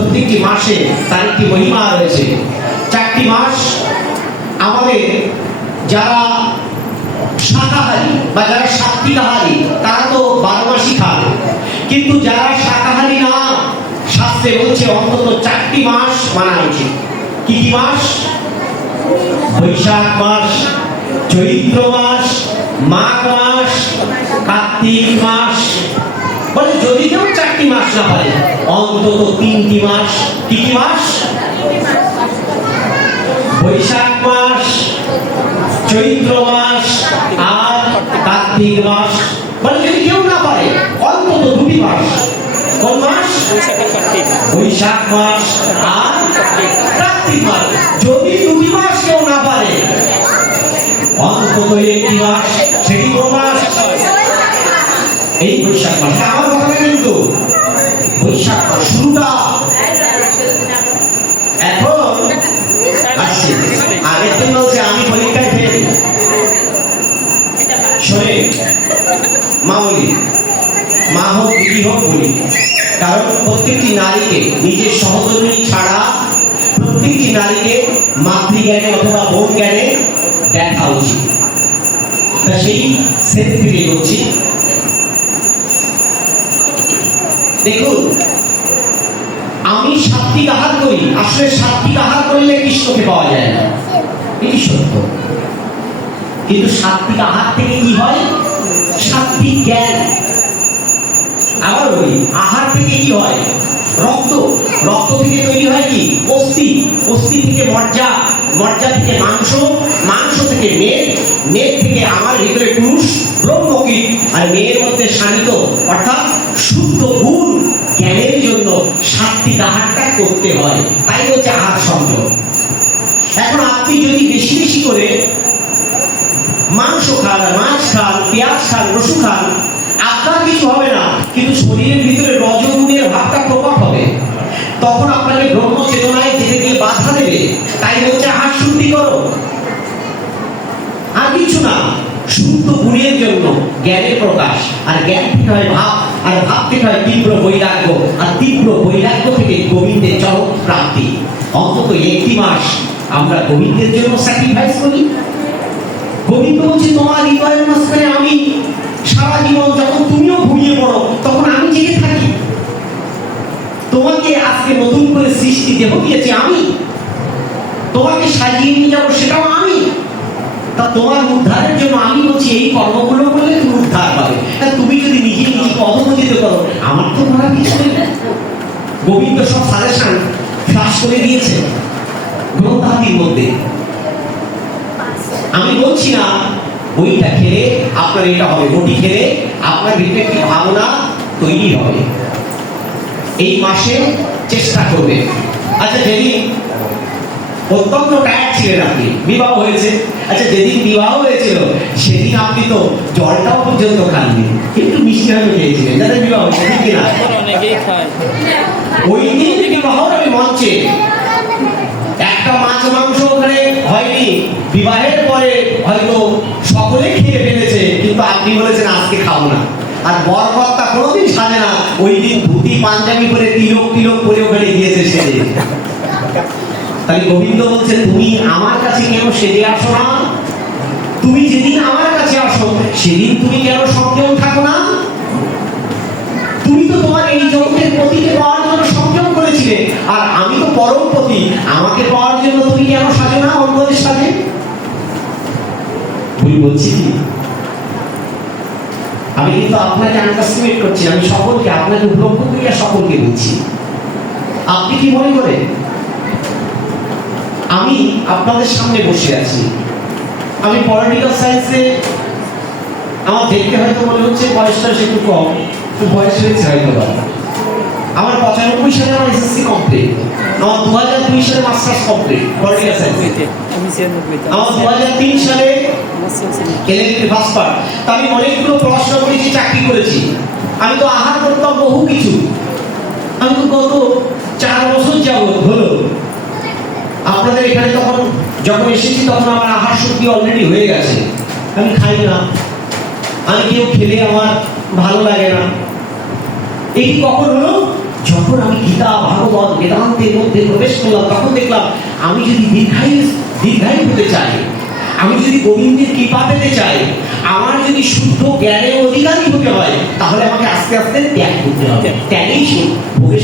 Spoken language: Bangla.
প্রত্যেকটি মাসে তার একটি মহিমা রয়েছে। চারটি মাস আমাদের যারা শাকাহারী বা যারা সাত্বিকাহারী তারা তো বারো মাসই খান কিন্তু যারা শাকাহারী না, শাস্ত্রে বলছে অন্তত চারটি মাস মানা উচিত কি কি মাস? বৈশাখ মাস, চৈত্র মাস, মাঘ মাস, কার্তিক মাস বলে, যদি কেউ চারটি মাস না পারে, অন্তত তিনটি মাস, কি কি মাস? বৈশাখ মাস, চৈত্র মাস আর কার্তিক মাস। মানে যদি কেউ না পারে, অন্তত দুটি মাস। কোন মাস? বৈশাখ মাস আর কার্তিক মাস। যদি দুটি মাস কেউ না পারে, অন্তত একটি মাস সেটি কোন মাস এই বৈশাখ মাস হ্যাঁ, আমার কথা কিন্তু। বৈশাখ শুরুটা আগের বলছে আমি মা হোক কারণ প্রত্যেকটি নারীকে নিজের ছাড়া প্রত্যেকটি নারীকে মাতৃজ্ঞানে অথবা বোন জ্ঞানে দেখা উচিত। তা সেই ফিরে করছি দেখুন আমি সাত্বিক আহার করি। আসলে সাত্বিক আহার করলে কৃষ্ণকে পাওয়া যায় না? এটি সত্য। কিন্তু সাত্বিক আহার থেকে কি হয়? সাত্বিক জ্ঞান। আবার আহার থেকে কি হয়? রক্ত। রক্ত থেকে তৈরি হয় কি? অস্থি। অস্থি থেকে থেকে মাংস। মাংস থেকে থেকে আমার ভিতরে পুরুষ আর মেয়ের মধ্যে শানিত, অর্থাৎ শুদ্ধ গুণ। আহারটা করতে হয়, তাই হচ্ছে আহার সংযম। এখন আপনি যদি বেশি বেশি করে মাংস খান, মাছ খান, পেঁয়াজ খান, রসুন খান, আপনার কিছু হবে না, কিন্তু শরীরের ভিতরে রজগুণের ভাবটা প্রকট হবে। তখন আপনাকে ব্রহ্ম চেতনায় যেতে গিয়ে বাধা দেবে। তাই হচ্ছে আহার শুদ্ধি করো আর কিছু না, শুদ্ধ গুণের জন্য জ্ঞানের প্রকাশ। আর জ্ঞান থেকে হয় ভাব। আর ভাব থেকে হয় তীব্র বৈরাগ্য, আর তীব্র বৈরাগ্য থেকে গোবিন্দের চরম প্রাপ্তি। অন্তত একটি মাস আমরা গোবিন্দের জন্য স্যাক্রিফাইস করি। গোবিন্দ বলছে, তোমার হৃদয়ের মাঝখানে আমি সারা জীবন যখন তুমিও ঘুমিয়ে পড়ো, তখন আমি জেগে থাকি। তোমাকে আজকে নতুন করে সৃষ্টি দেহ দিয়েছি আমি? তোমাকে সাজিয়ে নিয়ে যাব, সেটাও আমি। তা তোমার উদ্ধারের জন্য আমি বলছি, এই কর্মগুলো করলে তুমি উদ্ধার পাবে। তুমি যদি নিজে নিজেকে অধমোদিত করো, আমার তো করার কিছু নেই। গোবিন্দ সব সাজেশন ফ্লাশ করে দিয়েছে গ্রন্থাদির মধ্যে। আমি বলছি না, বইটা খেলে আপনার এটা হবে, বটি খেলে আপনার ভিতরে একটি ভাবনা তৈরি হবে। এই মাসে চেষ্টা করবে। আচ্ছা যেদিন অত্যন্ত টায়ার্ড ছিলেন আপনি। বিবাহ হয়েছে। আচ্ছা যেদিন বিবাহ হয়েছিল সেদিন আপনি তো জলটাও পর্যন্ত খাননি। কিন্তু মিষ্টি হয়ে খেয়েছিলেন যাদের বিবাহ হয়েছে কিনা? ওই দিন বিবাহ আমি মঞ্চে। একটা মাছ মাংস ওখানে হয়নি। বিবাহের পরে হয়তো সকলে খেয়ে ফেলেছে কিন্তু আপনি বলেছেন আজকে খাব না। আর বরকর্তা কোনোদিন সাজে না। ওই দিন ধুতি পাঞ্জাবি করে তিলক তিলক করে ওখানে গিয়েছে সেদিন। তাই গোবিন্দ বলছেন তুমি আমার কাছে কেন সেজে আসো না? তুমি যেদিন আমার কাছে আসো, সেদিন তুমি কেন সংযম থাকো না? তুমি তো তোমার এই জগতের পতিকে পাওয়ার জন্য সংযম করেছিলে, আর আমি তো পরম পতি। আমাকে পাওয়ার জন্য তুমি কেন সাজে না অন্যদের বলছি আমি কিন্তু আপনাকে আন্ডারস্টিমেট করছি, আমি সকলকে, আপনাকে উপলব্ধ করিয়া সকলকে বলছি। আপনি কি মনে করেন? আমি আপনাদের সামনে বসে আছি। আমি পলিটিক্যাল সায়েন্সে আমার দেখতে হয়তো মনে হচ্ছে বয়সটা একটু কম বয়স হয়েছে হয়তো আমার পঁচানব্বই সালে আমার এসএসসি কমপ্লিট আমার দু হাজার দুই সালে মাস্টার্স কমপ্লিট পলিটিক্যাল সায়েন্সে আমার দু হাজার তিন সালে আমি অনেকগুলো পড়াশোনা করেছি, চাকরি করেছি। আমি তো আহার করতাম বহু কিছু। আমি তো গত চার বছর যাবত হলো আপনাদের এখানে তখন যখন এসেছি তখন আমার আহার শক্তি অলরেডি হয়ে গেছে। আমি খাই না। আমি কেউ খেলে আমার ভালো লাগে না। এটি কখন হলো যখন আমি গীতা ভাগবত বেদান্তের মধ্যে প্রবেশ করলাম তখন দেখলাম আমি যদি দীর্ঘায়ু দীর্ঘায়ু হতে চাই আমি যদি গোবিন্দের কৃপা পেতে চাই আমার যদি শুদ্ধ জ্ঞানের অধিকারী হতে হয় তাহলে আমাকে আস্তে আস্তে ত্যাগ করতে হবে। ত্যাগেই ভোগের